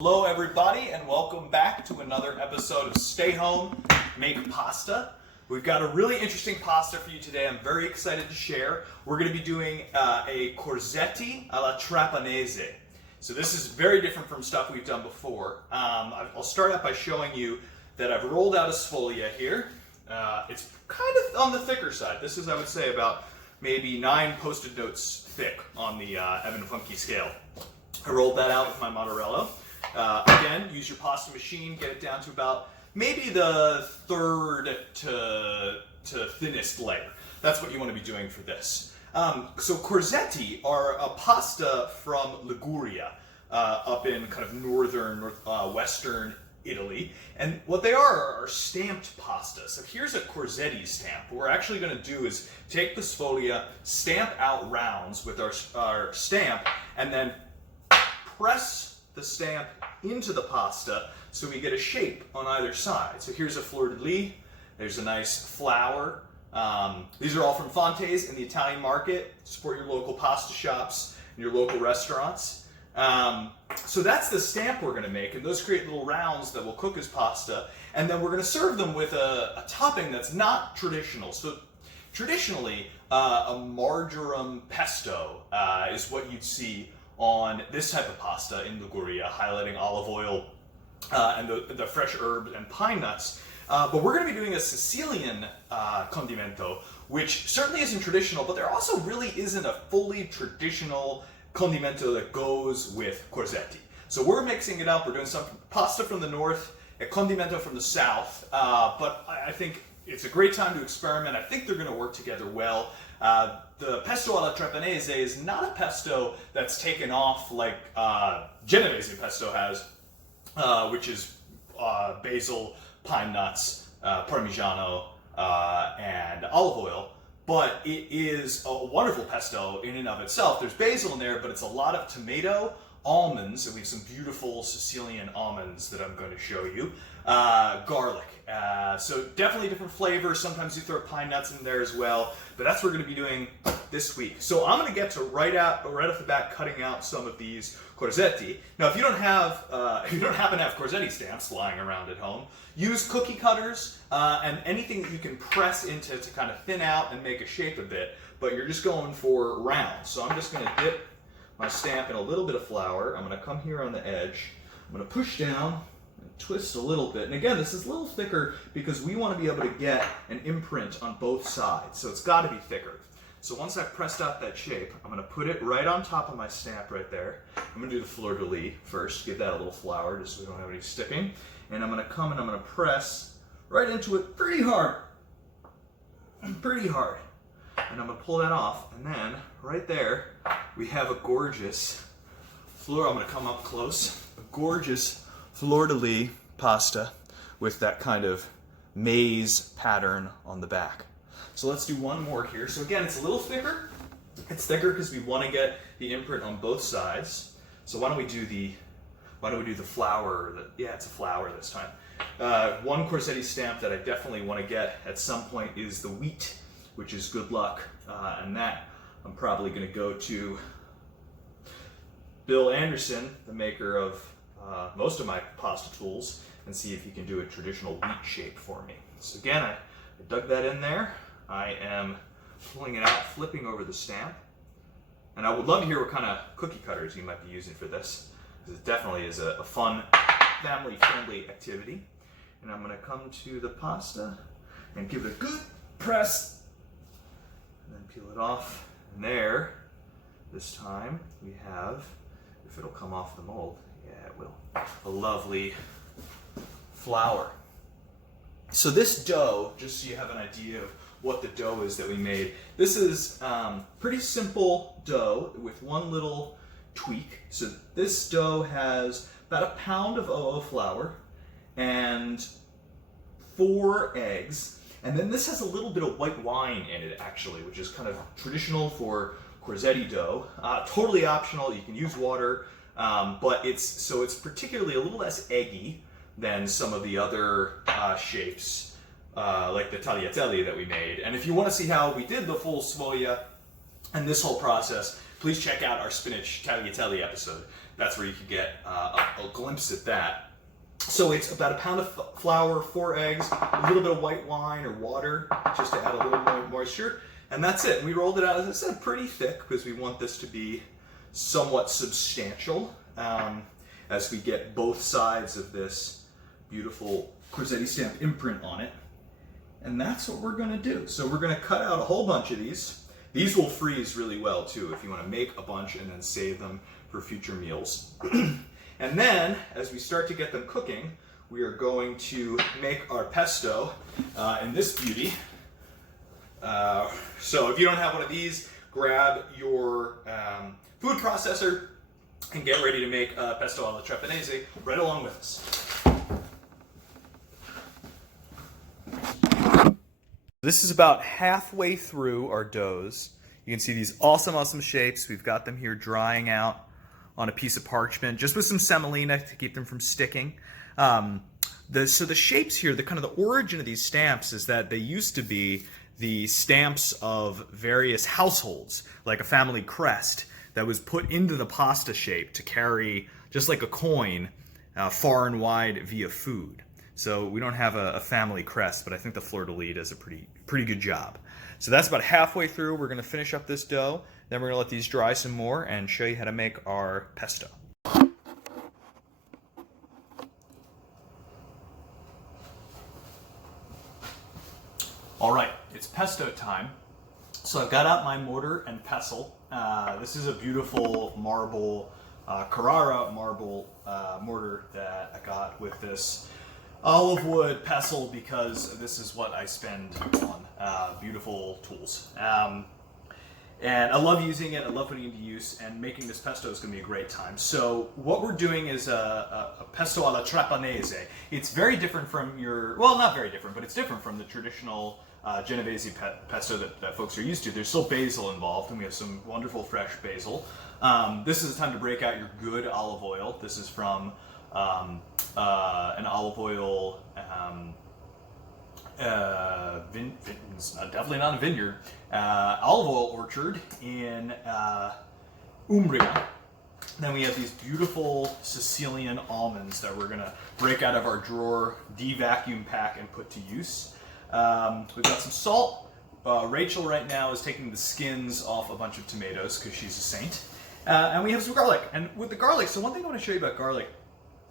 Hello everybody and welcome back to another episode of Stay Home, Make Pasta. We've got a really interesting pasta for you today. I'm very excited to share. We're going to be doing a Corzetti alla Trapanese. So this is very different from stuff we've done before. I'll start out by showing you that I've rolled out a sfoglia here. It's kind of on the thicker side. This is, I would say, about maybe 9 Post-it notes thick on the Evan Funky scale. I rolled that out with my mozzarella. Again, use your pasta machine, get it down to about maybe the third to thinnest layer. That's what you want to be doing for this. So Corzetti are a pasta from Liguria, up in kind of western Italy. And what they are stamped pasta. So here's a Corzetti stamp. What we're actually going to do is take the sfoglia, stamp out rounds with our stamp, and then press the stamp into the pasta so we get a shape on either side. So here's a fleur-de-lis, there's a nice flower. These are all from Fonte's in the Italian market. Support your local pasta shops and your local restaurants. So that's the stamp we're going to make, and those create little rounds that will cook as pasta, and then we're going to serve them with a topping that's not traditional. So traditionally, a marjoram pesto is what you'd see on this type of pasta in Liguria, highlighting olive oil and the fresh herbs and pine nuts. But we're going to be doing a Sicilian condimento, which certainly isn't traditional, but there also really isn't a fully traditional condimento that goes with Corzetti. So we're mixing it up. We're doing some pasta from the north, a condimento from the south, but I think it's a great time to experiment. I think they're going to work together well. The pesto alla Trapanese is not a pesto that's taken off like Genovese pesto has, which is basil, pine nuts, parmigiano, and olive oil. But it is a wonderful pesto in and of itself. There's basil in there, but it's a lot of tomato, almonds, and we have some beautiful Sicilian almonds that I'm going to show you, garlic. So definitely different flavors. Sometimes you throw pine nuts in there as well, but that's what we're going to be doing this week. So I'm going to get to right off the bat cutting out some of these Corzetti. Now, if you don't happen to have Corzetti stamps lying around at home, use cookie cutters and anything that you can press into to kind of thin out and make a shape a bit. But you're just going for rounds. So I'm just going to dip my stamp in a little bit of flour. I'm going to come here on the edge. I'm going to push down and twist a little bit. And again, this is a little thicker because we want to be able to get an imprint on both sides. So it's got to be thicker. So once I've pressed out that shape, I'm going to put it right on top of my stamp right there. I'm going to do the fleur-de-lis first, give that a little flour just so we don't have any sticking. And I'm going to come and I'm going to press right into it pretty hard. Pretty hard. And I'm going to pull that off. And then right there, we have a gorgeous I'm going to come up close. A gorgeous fleur-de-lis pasta with that kind of maze pattern on the back. So let's do one more here. So again, it's a little thicker. It's thicker because we want to get the imprint on both sides. So why don't we do the flower? Yeah, it's a flower this time. One Corzetti stamp that I definitely want to get at some point is the wheat, which is good luck. And that I'm probably going to go to Bill Anderson, the maker of most of my pasta tools, and see if he can do a traditional wheat shape for me. So again, I dug that in there. I am pulling it out, flipping over the stamp. And I would love to hear what kind of cookie cutters you might be using for this, because it definitely is a fun, family-friendly activity. And I'm going to come to the pasta and give it a good press, and then peel it off. And there, this time, we have, if it'll come off the mold, yeah, it will, a lovely flour. So this dough, just so you have an idea of what the dough is that we made, this is pretty simple dough with one little tweak. So this dough has about a pound of 00 flour and 4 eggs. And then this has a little bit of white wine in it, actually, which is kind of traditional for Corzetti dough. Totally optional. You can use water, but it's particularly a little less eggy than some of the other shapes, like the tagliatelle that we made. And if you want to see how we did the full sfoglia and this whole process, please check out our spinach tagliatelle episode. that's where you could get a glimpse at that. So it's about a pound of flour, 4 eggs, a little bit of white wine or water, just to add a little more moisture, and that's it. We rolled it out, as I said, pretty thick, because we want this to be somewhat substantial as we get both sides of this beautiful Corzetti stamp imprint on it. And that's what we're going to do. So we're going to cut out a whole bunch of these. These will freeze really well too if you want to make a bunch and then save them for future meals. And then, as we start to get them cooking, we are going to make our pesto in this beauty. So if you don't have one of these, grab your food processor and get ready to make pesto alla Trapanese right along with us. This is about halfway through our doughs. You can see these awesome shapes. We've got them here drying out on a piece of parchment, just with some semolina to keep them from sticking. So the shapes here, the origin of these stamps is that they used to be the stamps of various households, like a family crest that was put into the pasta shape to carry, just like a coin, far and wide via food. So we don't have a family crest, but I think the fleur-de-lis does a pretty good job. So that's about halfway through. We're going to finish up this dough. Then we're going to let these dry some more and show you how to make our pesto. All right, it's pesto time. So I've got out my mortar and pestle. This is a beautiful marble, Carrara marble mortar that I got with this olive wood pestle, because this is what I spend on. Beautiful tools. And I love using it, I love putting it into use, and making this pesto is going to be a great time. So what we're doing is a pesto alla Trapanese. It's very different from your, well, not very different, but it's different from the traditional Genovese pesto that folks are used to. There's still basil involved, and we have some wonderful fresh basil. This is the time to break out your good olive oil. This is from an olive oil, definitely not a vineyard, olive oil orchard in Umbria. Then we have these beautiful Sicilian almonds that we're going to break out of our drawer, de-vacuum pack, and put to use. We've got some salt. Rachel right now is taking the skins off a bunch of tomatoes because she's a saint. And we have some garlic. And with the garlic, so one thing I want to show you about garlic,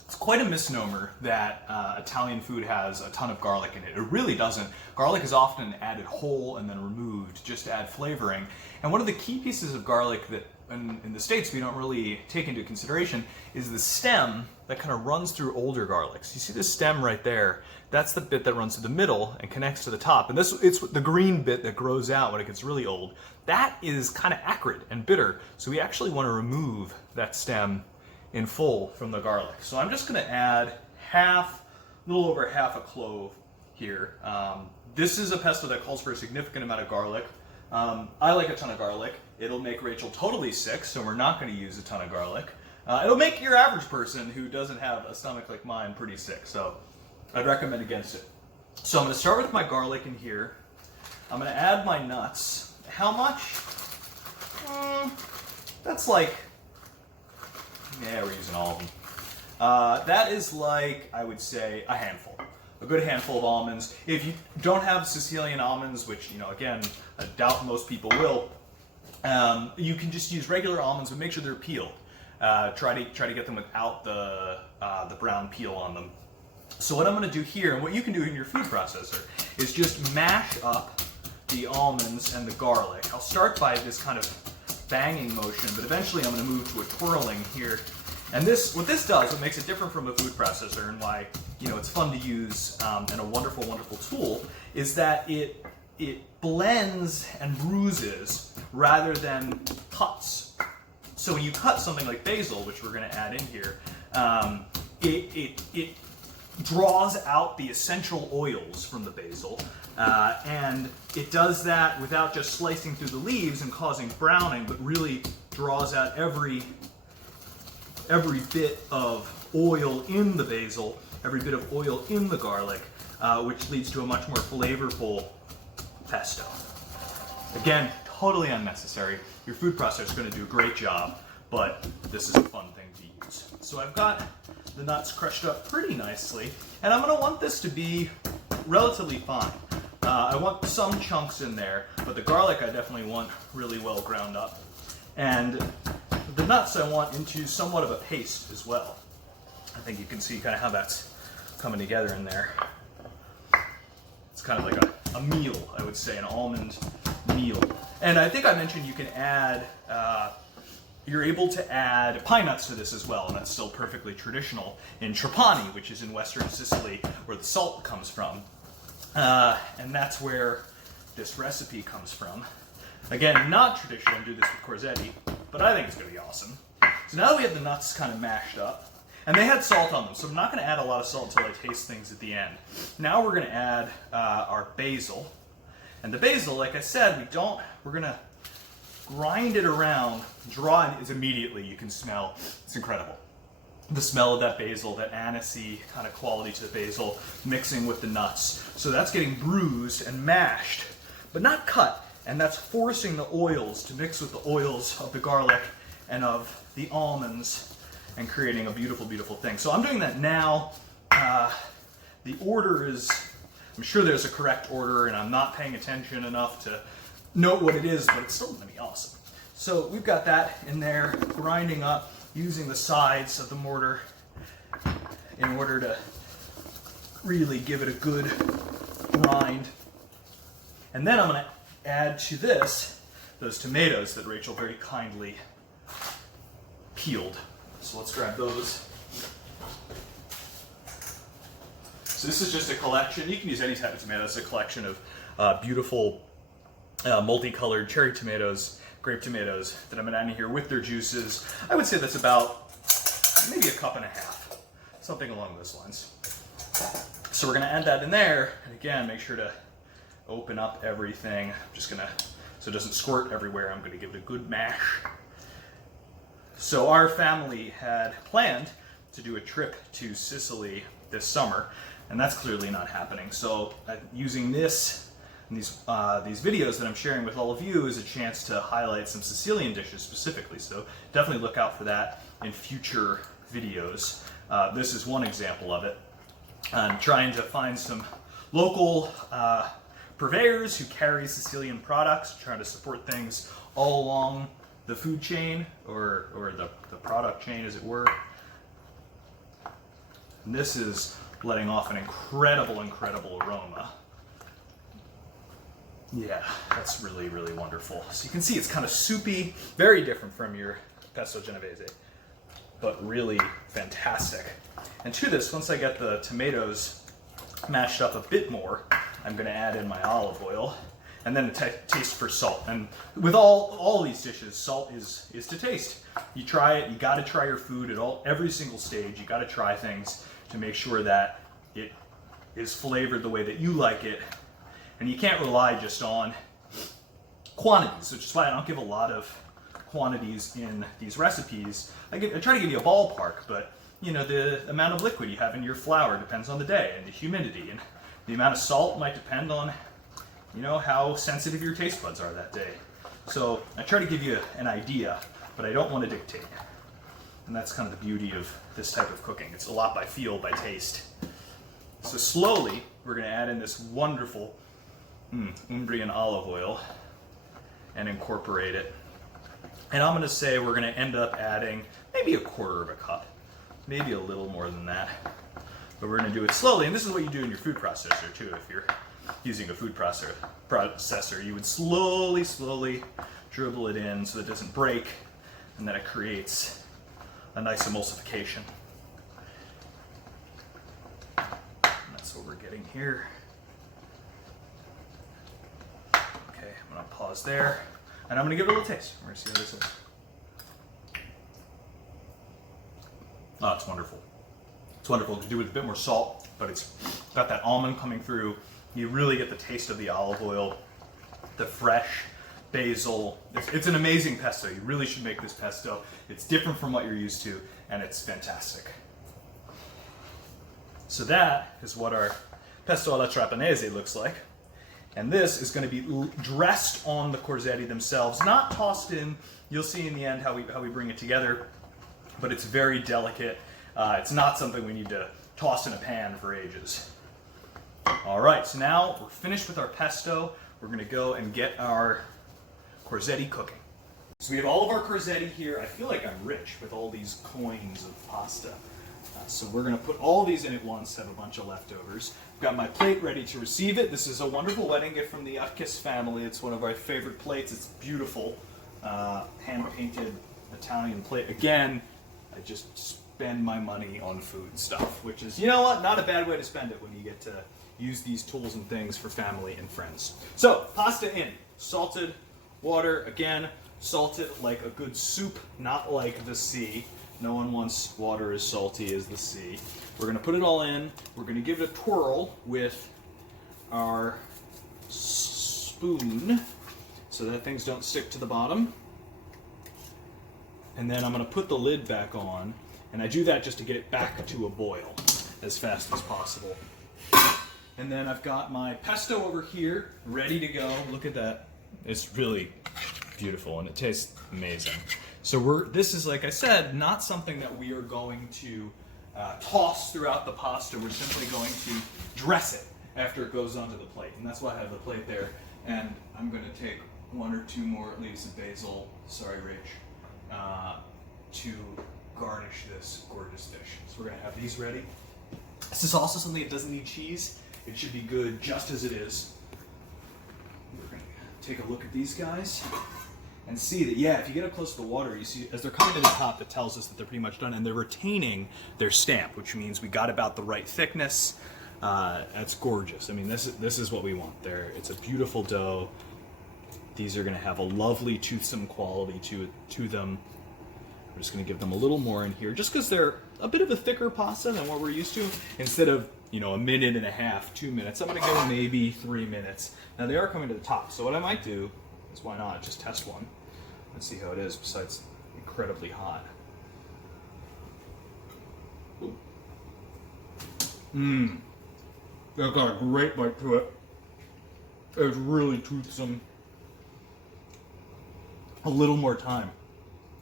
it's quite a misnomer that Italian food has a ton of garlic in it. It really doesn't. Garlic is often added whole and then removed just to add flavoring. And one of the key pieces of garlic that in the States we don't really take into consideration is the stem that kind of runs through older garlics. You see this stem right there? That's the bit that runs through the middle and connects to the top. And it's the green bit that grows out when it gets really old. That is kind of acrid and bitter. So we actually want to remove that stem in full from the garlic. So I'm just going to add a little over half a clove here. This is a pesto that calls for a significant amount of garlic. I like a ton of garlic. It'll make Rachel totally sick, so we're not going to use a ton of garlic. It'll make your average person who doesn't have a stomach like mine pretty sick, so I'd recommend against it. So I'm going to start with my garlic in here. I'm going to add my nuts. How much? That's like, yeah, we're using all of them. That is like, I would say, a handful. A good handful of almonds. If you don't have Sicilian almonds, which, again, I doubt most people will, you can just use regular almonds, but make sure they're peeled. Try to get them without the brown peel on them. So what I'm going to do here, and what you can do in your food processor, is just mash up the almonds and the garlic. I'll start by this kind of banging motion, but eventually I'm going to move to a twirling here. And what this does, what makes it different from a food processor, and why it's fun to use and a wonderful, wonderful tool, is that it blends and bruises rather than cuts. So when you cut something like basil, which we're going to add in here, it draws out the essential oils from the basil, and it does that without just slicing through the leaves and causing browning, but really draws out every bit of oil in the basil, every bit of oil in the garlic, which leads to a much more flavorful pesto. Again, totally unnecessary. Your food processor is going to do a great job, but this is a fun thing to use. So I've got the nuts crushed up pretty nicely, and I'm gonna want this to be relatively fine. I want some chunks in there, but the garlic I definitely want really well ground up. And the nuts I want into somewhat of a paste as well. I think you can see kind of how that's coming together in there. It's kind of like a meal, I would say, an almond meal. And I think I mentioned you can add, you're able to add pine nuts to this as well, and that's still perfectly traditional in Trapani, which is in western Sicily, where the salt comes from. And that's where this recipe comes from. Again, not traditional to do this with Corzetti, but I think it's going to be awesome. So now that we have the nuts kind of mashed up, and they had salt on them, so I'm not going to add a lot of salt until I taste things at the end. Now we're going to add our basil. And the basil, like I said, we're going to grind it around, draw it immediately, you can smell, it's incredible. The smell of that basil, that anisey kind of quality to the basil, mixing with the nuts. So that's getting bruised and mashed, but not cut. And that's forcing the oils to mix with the oils of the garlic and of the almonds and creating a beautiful, beautiful thing. So I'm doing that now. The order is, I'm sure there's a correct order and I'm not paying attention enough to note what it is, but it's still gonna be awesome. So we've got that in there, grinding up, using the sides of the mortar in order to really give it a good grind. And then I'm gonna add to this those tomatoes that Rachel very kindly peeled. So let's grab those. So this is just a collection. You can use any type of tomato. It's a collection of beautiful multicolored cherry tomatoes, grape tomatoes that I'm going to add in here with their juices. I would say that's about maybe a cup and a half, something along those lines. So we're going to add that in there, and again, make sure to open up everything. I'm just going to, so it doesn't squirt everywhere, I'm going to give it a good mash. So our family had planned to do a trip to Sicily this summer, and that's clearly not happening. So using this and these videos that I'm sharing with all of you is a chance to highlight some Sicilian dishes specifically. So definitely look out for that in future videos. This is one example of it. I'm trying to find some local purveyors who carry Sicilian products, trying to support things all along the food chain, or the product chain as it were. And this is letting off an incredible, incredible aroma. Yeah, that's really, really wonderful. So you can see it's kind of soupy, very different from your pesto Genovese, but really fantastic. And to this, once I get the tomatoes mashed up a bit more, I'm going to add in my olive oil, and then a taste for salt. And with all these dishes, salt is to taste. You try it, you got to try your food at every single stage. You got to try things to make sure that it is flavored the way that you like it. And you can't rely just on quantities, which is why I don't give a lot of quantities in these recipes. I try to give you a ballpark, but you know, the amount of liquid you have in your flour depends on the day and the humidity, and the amount of salt might depend on, you know, how sensitive your taste buds are that day. So I try to give you an idea, but I don't want to dictate. And that's kind of the beauty of this type of cooking. It's a lot by feel, by taste. So slowly, we're going to add in this wonderful Umbrian olive oil and incorporate it. And I'm going to say we're going to end up adding maybe a quarter of a cup, maybe a little more than that. But we're going to do it slowly, and this is what you do in your food processor too. If you're using a food processor, you would slowly dribble it in so it doesn't break, and then it creates a nice emulsification. And that's what we're getting here. Okay, I'm going to pause there, and I'm going to give it a little taste. We're going to see how this is. Oh, it's wonderful. It's wonderful. You can do with a bit more salt, but it's got that almond coming through. You really get the taste of the olive oil, the fresh basil. It's an amazing pesto. You really should make this pesto. It's different from what you're used to, and it's fantastic. So that is what our pesto alla Trapanese looks like. And this is going to be dressed on the Corzetti themselves, not tossed in. You'll see in the end how we bring it together. but it's very delicate. It's not something we need to toss in a pan for ages. All right, so now we're finished with our pesto. We're gonna go and get our Corzetti cooking. So we have all of our Corzetti here. I feel like I'm rich with all these coins of pasta. So we're gonna put all these in at once, have a bunch of leftovers. I've got my plate ready to receive it. This is a wonderful wedding gift from the Utkis family. It's one of our favorite plates. It's beautiful, hand-painted Italian plate. Again, I just spend my money on food stuff, which is, you know what, not a bad way to spend it when you get to use these tools and things for family and friends. So, pasta in. Salted water, again, salted like a good soup, not like the sea. No one wants water as salty as the sea. We're gonna put it all in. We're gonna give it a twirl with our spoon so that things don't stick to the bottom. And then I'm gonna put the lid back on, and I do that just to get it back to a boil as fast as possible. And then I've got my pesto over here, ready to go. Look at that. It's really beautiful, and it tastes amazing. So this is, like I said, not something that we are going to toss throughout the pasta. We're simply going to dress it after it goes onto the plate. And that's why I have the plate there. And I'm going to take 1 or 2 more leaves of basil, sorry Rich, to garnish this gorgeous dish. So we're going to have these ready. This is also something that doesn't need cheese. It should be good just as it is. We're going to take a look at these guys and see that, yeah, if you get up close to the water, you see as they're coming to the top, that tells us that they're pretty much done, and they're retaining their stamp, which means we got about the right thickness. That's gorgeous. I mean, this is what we want there. It's a beautiful dough. These are going to have a lovely toothsome quality to them. We're just going to give them a little more in here, just because they're a bit of a thicker pasta than what we're used to. Instead of, you know, 1.5 minutes, 2 minutes, I'm going to go maybe 3 minutes. Now they are coming to the top, so what I might do is, why not, just test one and see how it is, besides incredibly hot. That's got a great bite to it. It's really toothsome. A little more time.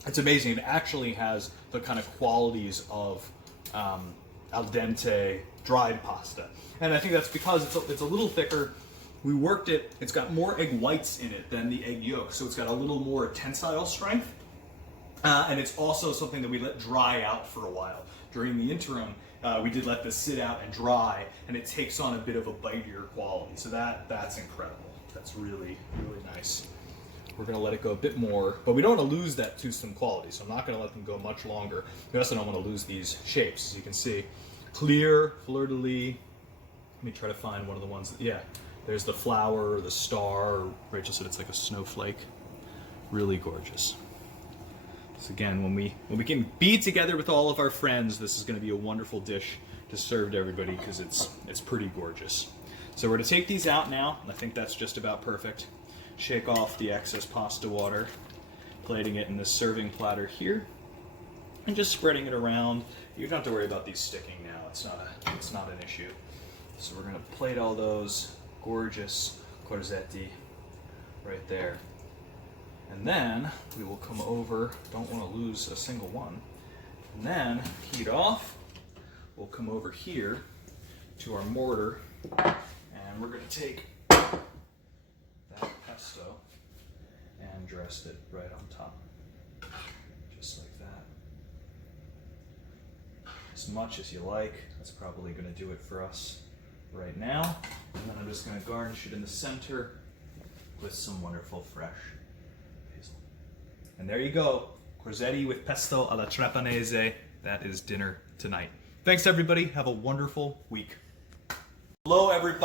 It's amazing. It actually has the kind of qualities of al dente dried pasta. And I think that's because it's a little thicker. We worked it, it's got more egg whites in it than the egg yolk, so it's got a little more tensile strength. And it's also something that we let dry out for a while. During the interim, we did let this sit out and dry, and it takes on a bit of a bitier quality. So that's incredible. That's really, really nice. We're gonna let it go a bit more, but we don't want to lose that toothsome quality, so I'm not gonna let them go much longer. We also don't want to lose these shapes, as you can see. Clear, fleur-de-lis. Let me try to find one of the ones that, yeah. There's the flower, the star. Rachel said it's like a snowflake. Really gorgeous. So again, when we can be together with all of our friends, this is going to be a wonderful dish to serve to everybody because it's pretty gorgeous. So we're going to take these out now. I think that's just about perfect. Shake off the excess pasta water, plating it in this serving platter here, and just spreading it around. You don't have to worry about these sticking now. It's not an issue. So we're going to plate all those gorgeous Corzetti right there. And then we will come over, don't want to lose a single one. And then heat off, we'll come over here to our mortar, and we're going to take that pesto and dress it right on top. Just like that. As much as you like. That's probably going to do it for us right now. And then I'm just going to garnish it in the center with some wonderful fresh basil. And there you go, Corzetti with pesto alla Trapanese. That is dinner tonight. Thanks everybody, have a wonderful week. Hello everybody.